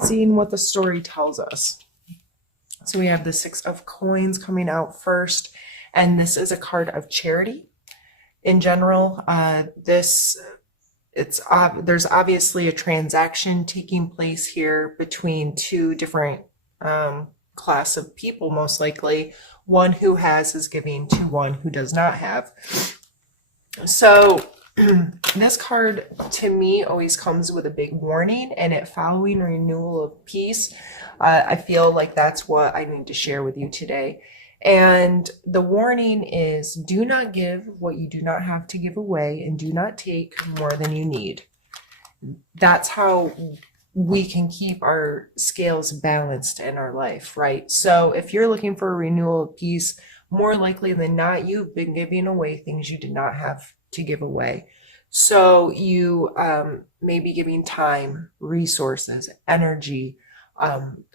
seeing what the story tells us. So we have the Six of Coins coming out first, and this is a card of charity. In general, there's obviously a transaction taking place here between two different class of people, most likely. One who has is giving to one who does not have. So this card to me always comes with a big warning, and it following renewal of peace. I feel like that's what I need to share with you today. And the warning is, do not give what you do not have to give away, and do not take more than you need. That's how we can keep our scales balanced in our life, right? So if you're looking for a renewal of peace, more likely than not, you've been giving away things you did not have to give away. So you may be giving time, resources, energy,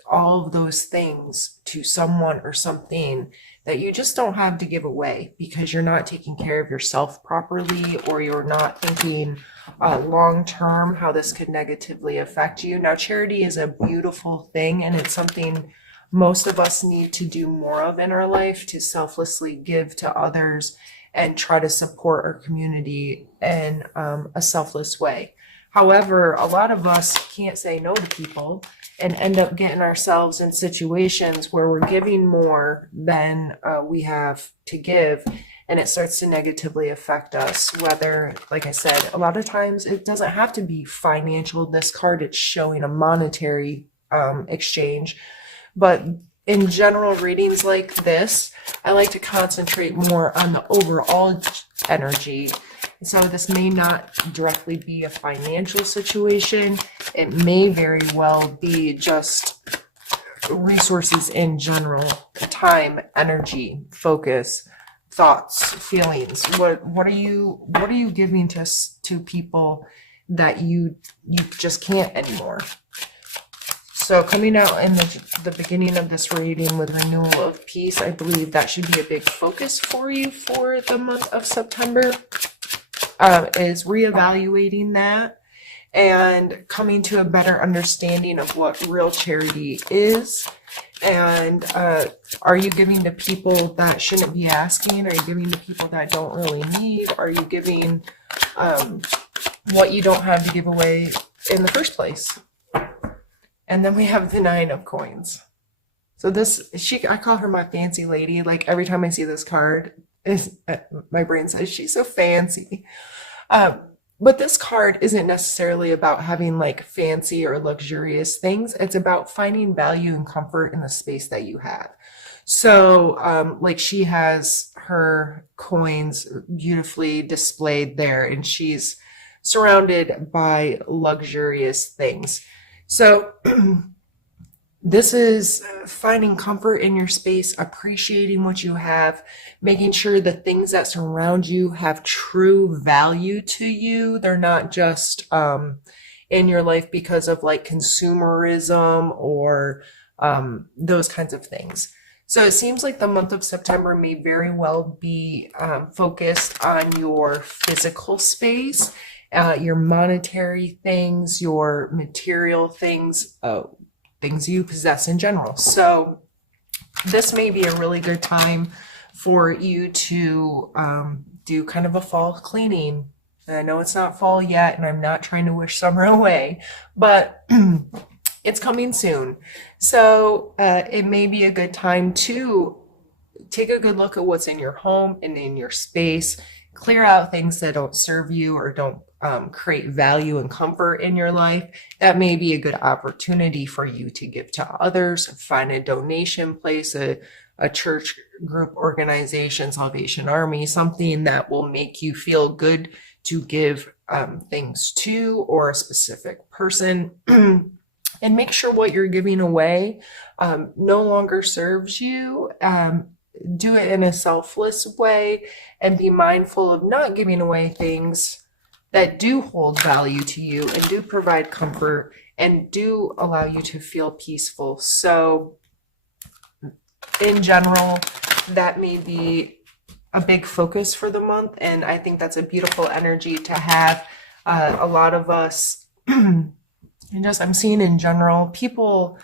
all of those things to someone or something that you just don't have to give away because you're not taking care of yourself properly, or you're not thinking long term how this could negatively affect you. Now, charity is a beautiful thing, and it's something most of us need to do more of in our life, to selflessly give to others and try to support our community in a selfless way. However, a lot of us can't say no to people and end up getting ourselves in situations where we're giving more than we have to give, and it starts to negatively affect us. Whether, like I said, a lot of times it doesn't have to be financial. This card, it's showing a monetary exchange. But in general readings like this, I like to concentrate more on the overall energy. So this may not directly be a financial situation. It may very well be just resources in general, time, energy, focus, thoughts, feelings. What are you giving to people that you just can't anymore? So coming out in the beginning of this reading with renewal of peace, I believe that should be a big focus for you for the month of September. Is reevaluating that and coming to a better understanding of what real charity is. And are you giving to people that shouldn't be asking? Are you giving to people that don't really need? Are you giving what you don't have to give away in the first place? And then we have the Nine of Coins. So I call her my fancy lady. Like every time I see this card, my brain says she's so fancy. But this card isn't necessarily about having like fancy or luxurious things. It's about finding value and comfort in the space that you have. So like she has her coins beautifully displayed there, and she's surrounded by luxurious things. So this is finding comfort in your space, appreciating what you have, making sure the things that surround you have true value to you. They're not just in your life because of like consumerism or those kinds of things. So it seems like the month of September may very well be focused on your physical space, your monetary things, your material things, things you possess in general. So this may be a really good time for you to do kind of a fall cleaning. And I know it's not fall yet, and I'm not trying to wish summer away, but it's coming soon. So it may be a good time to take a good look at what's in your home and in your space, clear out things that don't serve you or don't create value and comfort in your life. That may be a good opportunity for you to give to others, find a donation place, a church group, organization, Salvation Army, something that will make you feel good to give things to, or a specific person. And make sure what you're giving away no longer serves you. Do it in a selfless way, and be mindful of not giving away things that do hold value to you and do provide comfort and do allow you to feel peaceful. So in general, that may be a big focus for the month, and I think that's a beautiful energy to have. A lot of us And just, I'm seeing in general, people,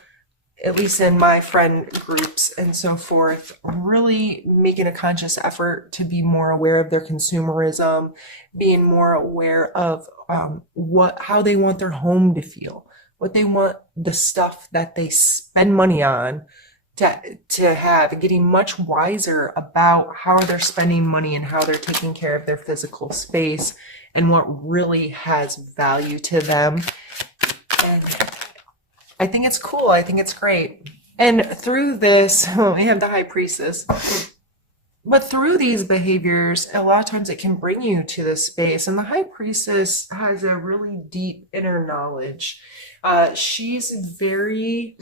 at least in my friend groups and so forth, really making a conscious effort to be more aware of their consumerism, being more aware of how they want their home to feel, what they want the stuff that they spend money on to have, getting much wiser about how they're spending money and how they're taking care of their physical space and what really has value to them. And I think it's cool. I think it's great. And through this, we have the high priestess. But through these behaviors, a lot of times it can bring you to this space. And the high priestess has a really deep inner knowledge. She's very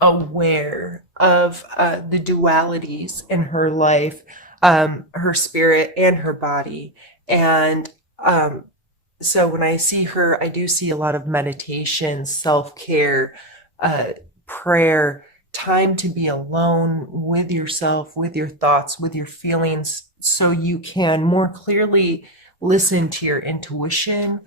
aware of the dualities in her life, her spirit and her body. And so when I see her, I do see a lot of meditation, self-care, prayer, time to be alone with yourself, with your thoughts, with your feelings, so you can more clearly listen to your intuition,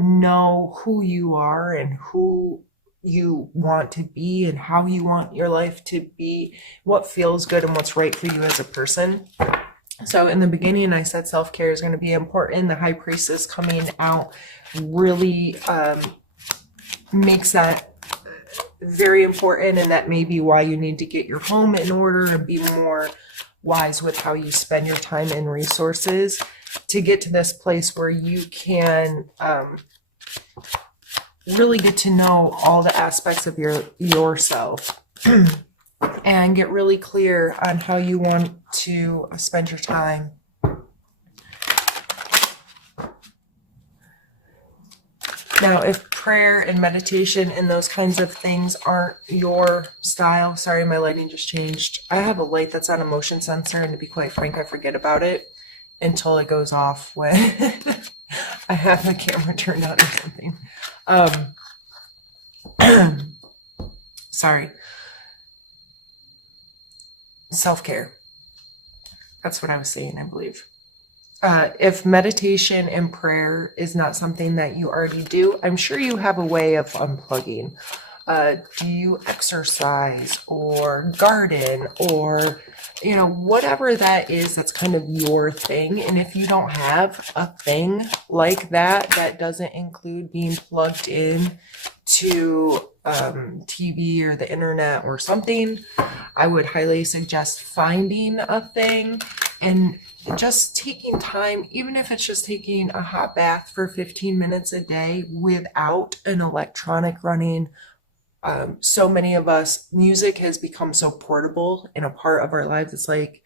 know who you are and who you want to be and how you want your life to be, what feels good and what's right for you as a person. So in the beginning, I said self-care is going to be important. The high priestess coming out really makes that very important, and that may be why you need to get your home in order and be more wise with how you spend your time and resources to get to this place where you can really get to know all the aspects of yourself and get really clear on how you want to spend your time. Now, if prayer and meditation and those kinds of things aren't your style, sorry, my lighting just changed. I have a light that's on a motion sensor, and to be quite frank, I forget about it until it goes off when I have the camera turned on or something. Sorry. Self-care. That's what I was saying, I believe. If meditation and prayer is not something that you already do, I'm sure you have a way of unplugging. Do you exercise or garden or, whatever that is, that's kind of your thing. And if you don't have a thing like that, that doesn't include being plugged in to TV or the internet or something, I would highly suggest finding a thing and just taking time, even if it's just taking a hot bath for 15 minutes a day without an electronic running. So many of us, music has become so portable and a part of our lives. It's like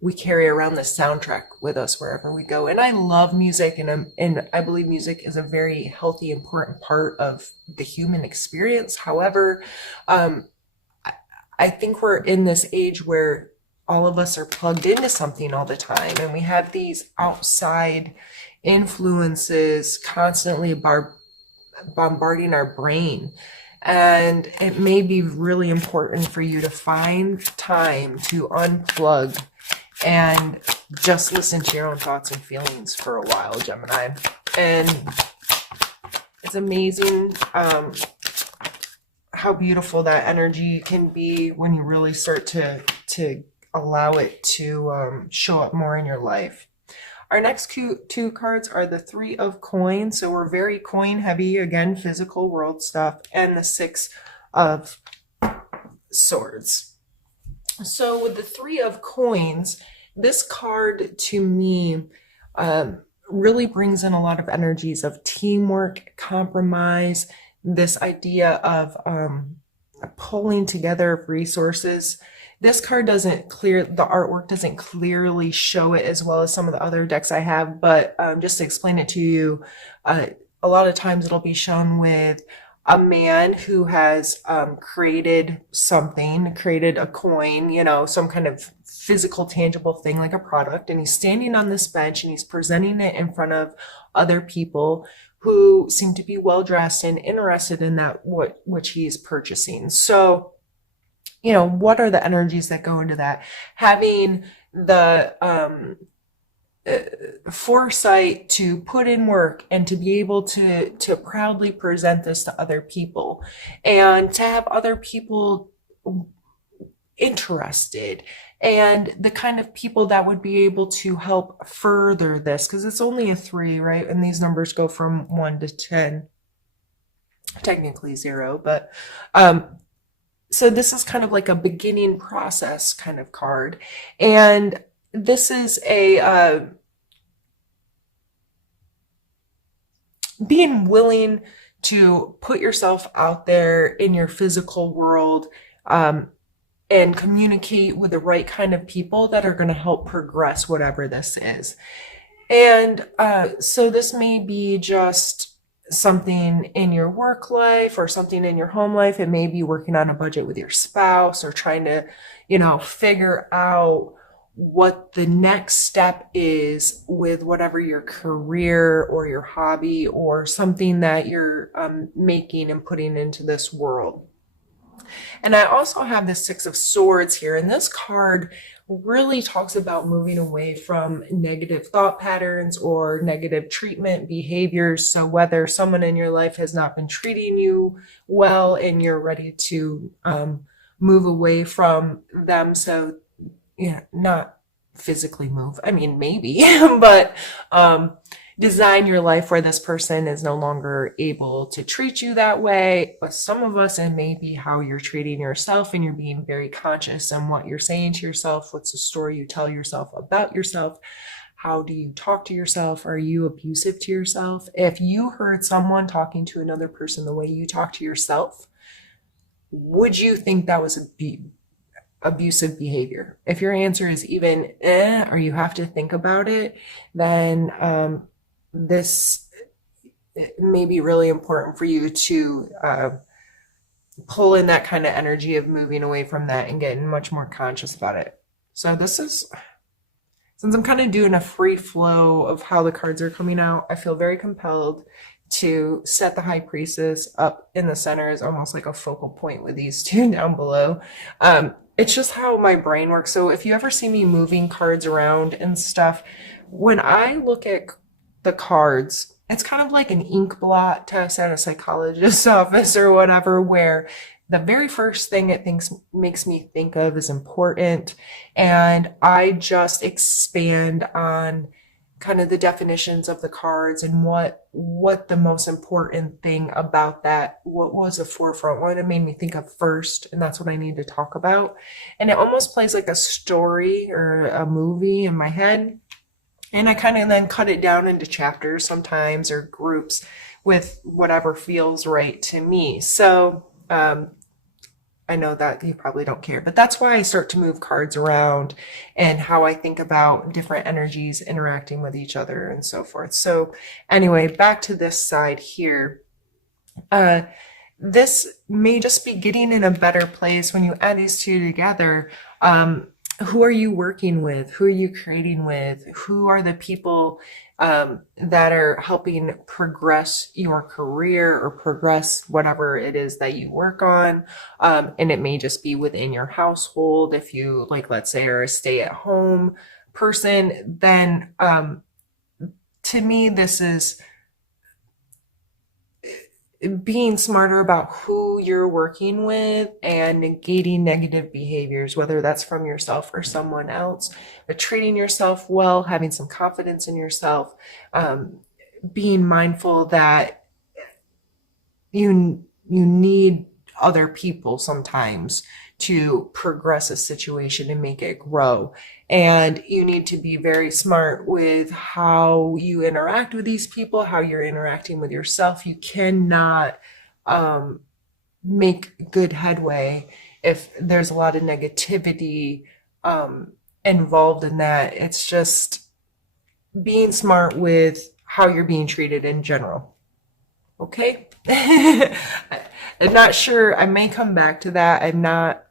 we carry around the soundtrack with us wherever we go. And I love music, and I believe music is a very healthy, important part of the human experience. However, I think we're in this age where all of us are plugged into something all the time, and we have these outside influences constantly bombarding our brain. And it may be really important for you to find time to unplug and just listen to your own thoughts and feelings for a while, Gemini. And it's amazing how beautiful that energy can be when you really start to allow it to show up more in your life. Our next two cards are the Three of Coins. So we're very coin heavy, again, physical world stuff, and the Six of Swords. So with the Three of Coins, this card to me really brings in a lot of energies of teamwork, compromise, this idea of pulling together of resources. This card the artwork doesn't clearly show it as well as some of the other decks I have, but just to explain it to you, a lot of times it'll be shown with a man who has created a coin, some kind of physical, tangible thing like a product, and he's standing on this bench and he's presenting it in front of other people who seem to be well-dressed and interested in that which he's purchasing. So, what are the energies that go into that? Having the foresight to put in work and to be able to proudly present this to other people and to have other people interested and the kind of people that would be able to help further this, because it's only a 3, right? And these numbers go from 1 to 10, technically 0, but so this is kind of like a beginning process kind of card. And this is a being willing to put yourself out there in your physical world, and communicate with the right kind of people that are going to help progress whatever this is. And so this may be just something in your work life or something in your home life. It may be working on a budget with your spouse or trying to, figure out what the next step is with whatever your career or your hobby or something that you're making and putting into this world. And I also have the 6 of Swords here, and this card really talks about moving away from negative thought patterns or negative treatment behaviors. So whether someone in your life has not been treating you well and you're ready to move away from them, so not physically move, I mean maybe, but design your life where this person is no longer able to treat you that way. But some of us, it may be how you're treating yourself, and you're being very conscious on what you're saying to yourself. What's the story you tell yourself about yourself? How do you talk to yourself? Are you abusive to yourself? If you heard someone talking to another person the way you talk to yourself, would you think that was abusive behavior? If your answer is even or you have to think about it, then this may be really important for you to pull in that kind of energy of moving away from that and getting much more conscious about it. So this is, since I'm kind of doing a free flow of how the cards are coming out, I feel very compelled to set the High Priestess up in the center as almost like a focal point with these 2 down below. It's just how my brain works. So if you ever see me moving cards around and stuff, when I look at the cards, it's kind of like an ink blot test at a psychologist's office or whatever, where the very first thing it makes me think of is important, and I just expand on kind of the definitions of the cards and what the most important thing about that, what was the forefront, what it made me think of first, and that's what I need to talk about. And it almost plays like a story or a movie in my head. And I kind of then cut it down into chapters sometimes or groups with whatever feels right to me. So I know that you probably don't care, but that's why I start to move cards around and how I think about different energies interacting with each other and so forth. So anyway, back to this side here. This may just be getting in a better place when you add these 2 together. Who are you working with? Who are you creating with? Who are the people that are helping progress your career or progress whatever it is that you work on? And it may just be within your household. If you, like, let's say, are a stay-at-home person, then to me, this is being smarter about who you're working with and negating negative behaviors, whether that's from yourself or someone else, but treating yourself well, having some confidence in yourself, being mindful that you need other people sometimes to progress a situation and make it grow. And you need to be very smart with how you interact with these people, how you're interacting with yourself. You cannot make good headway if there's a lot of negativity involved in that. It's just being smart with how you're being treated in general. Okay? I'm not sure. I may come back to that. I'm not,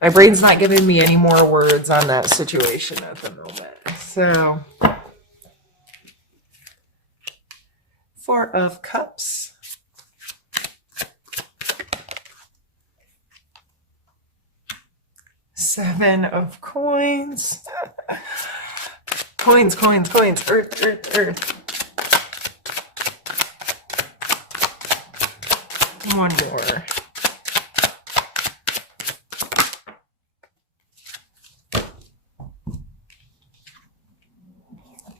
my brain's not giving me any more words on that situation at the moment. So, 4 of Cups. Seven of Coins. coins, coins, coins, earth, earth, earth. One more.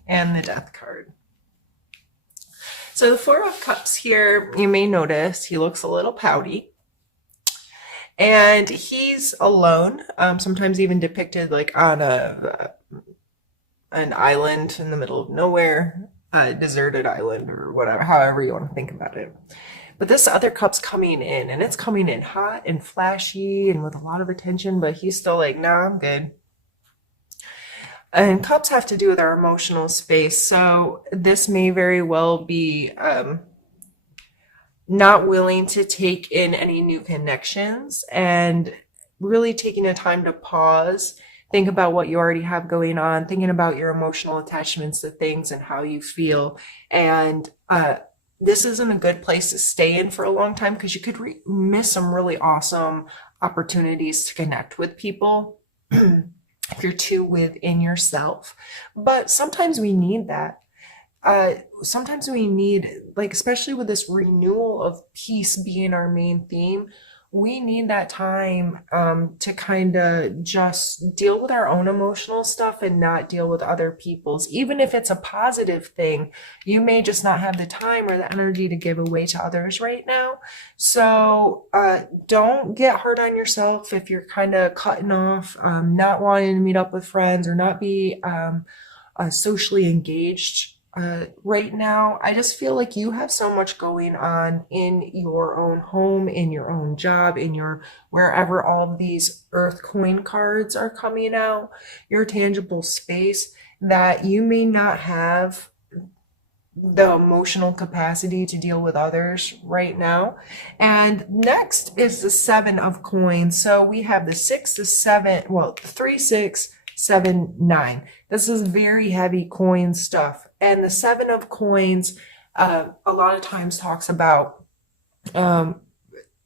And the death card. So the Four of Cups here, you may notice he looks a little pouty. And he's alone, sometimes even depicted like on an island in the middle of nowhere, a deserted island or whatever, however you want to think about it. But this other cup's coming in, and it's coming in hot and flashy and with a lot of attention, but he's still like, nah, I'm good. And cups have to do with our emotional space. So this may very well be not willing to take in any new connections and really taking a time to pause, think about what you already have going on, thinking about your emotional attachments to things and how you feel. And this isn't a good place to stay in for a long time because you could miss some really awesome opportunities to connect with people. If you're too within yourself. But sometimes we need that. Sometimes we need, like, especially with this renewal of peace being our main theme, we need that time to kind of just deal with our own emotional stuff and not deal with other people's. Even if it's a positive thing, you may just not have the time or the energy to give away to others right now. So don't get hard on yourself if you're kind of cutting off, not wanting to meet up with friends or not be socially engaged right now. I just feel like you have so much going on in your own home, in your own job, in your wherever all of these earth coin cards are coming out, your tangible space, that you may not have the emotional capacity to deal with others right now. And next is the Seven of Coins. So we have the 6, the 7, well, 3, 6, 7, 9. This is very heavy coin stuff. And the Seven of Coins a lot of times talks about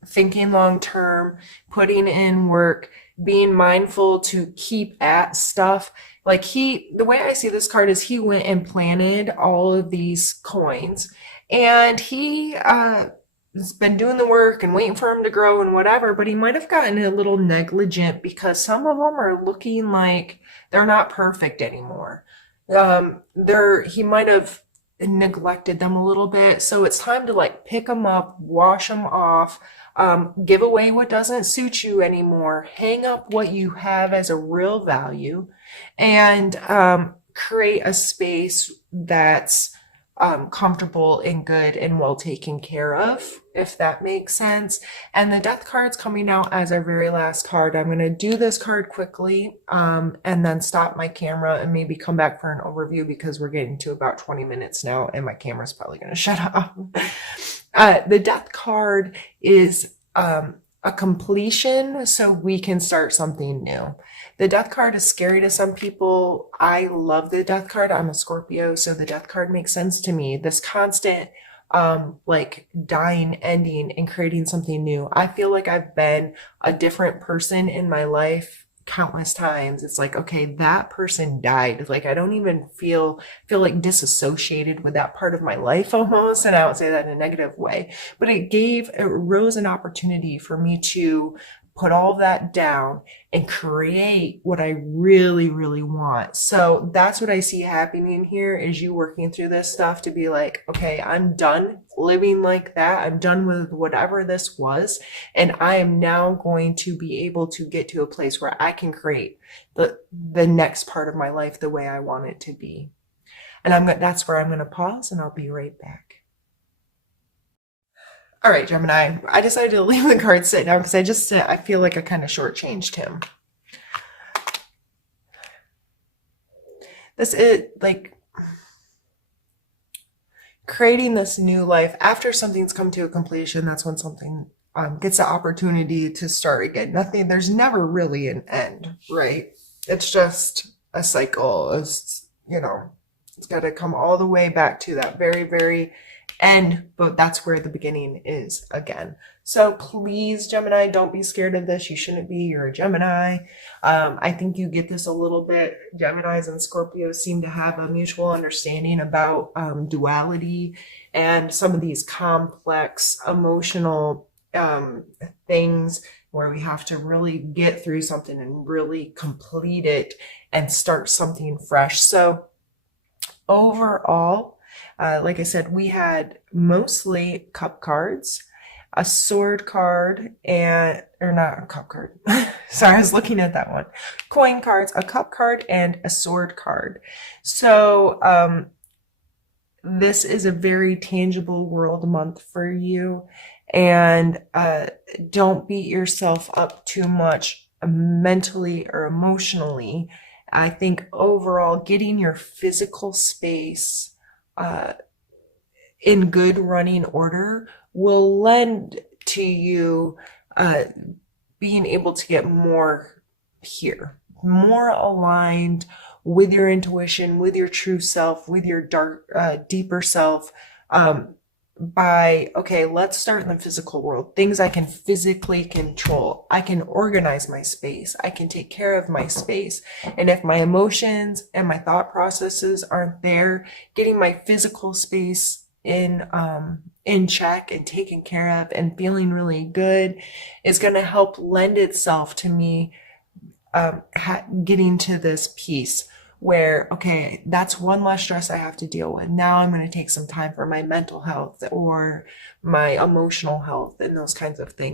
thinking long term, putting in work, being mindful to keep at stuff. Like the way I see this card is he went and planted all of these coins, and he has been doing the work and waiting for them to grow and whatever, but he might have gotten a little negligent because some of them are looking like they're not perfect anymore. He might have neglected them a little bit. So it's time to like pick them up, wash them off, give away what doesn't suit you anymore, hang up what you have as a real value, and create a space that's comfortable and good and well taken care of, if that makes sense. And the death card's coming out as our very last card. I'm going to do this card quickly and then stop my camera and maybe come back for an overview because we're getting to about 20 minutes now and my camera's probably going to shut off. The death card is a completion so we can start something new. The death card is scary to some people. I love the death card. I'm a Scorpio, so the death card makes sense to me. This constant like dying, ending, and creating something new. I feel like I've been a different person in my life countless times. It's like, okay, that person died. Like I don't even feel like disassociated with that part of my life almost. And I don't say that in a negative way, but it rose an opportunity for me to put all that down and create what I really, really want. So that's what I see happening here is you working through this stuff to be like, okay, I'm done living like that. I'm done with whatever this was. And I am now going to be able to get to a place where I can create the next part of my life the way I want it to be. And that's where I'm going to pause and I'll be right back. All right, Gemini, I decided to leave the card sit down because I feel like I kind of shortchanged him. This is like creating this new life after something's come to a completion. That's when something gets the opportunity to start again. There's never really an end, right? It's just a cycle. It's got to come all the way back to that very, very But that's where the beginning is again. So please, Gemini, don't be scared of this. You shouldn't be. You're a Gemini. I think you get this a little bit. Geminis and Scorpios seem to have a mutual understanding about duality and some of these complex emotional things where we have to really get through something and really complete it and start something fresh. So overall, like I said, we had mostly cup cards, a sword card, or not a cup card. Sorry, I was looking at that one. Coin cards, a cup card, and a sword card. So, this is a very tangible world month for you. And don't beat yourself up too much mentally or emotionally. I think overall, getting your physical space in good running order will lend to you being able to get more here, more aligned with your intuition, with your true self, with your deeper self. Okay, let's start in the physical world. Things I can physically control. I can organize my space. I can take care of my space. And if my emotions and my thought processes aren't there, getting my physical space in check and taken care of and feeling really good is going to help lend itself to me getting to this peace where, okay, that's one less stress I have to deal with. Now I'm going to take some time for my mental health or my emotional health and those kinds of things.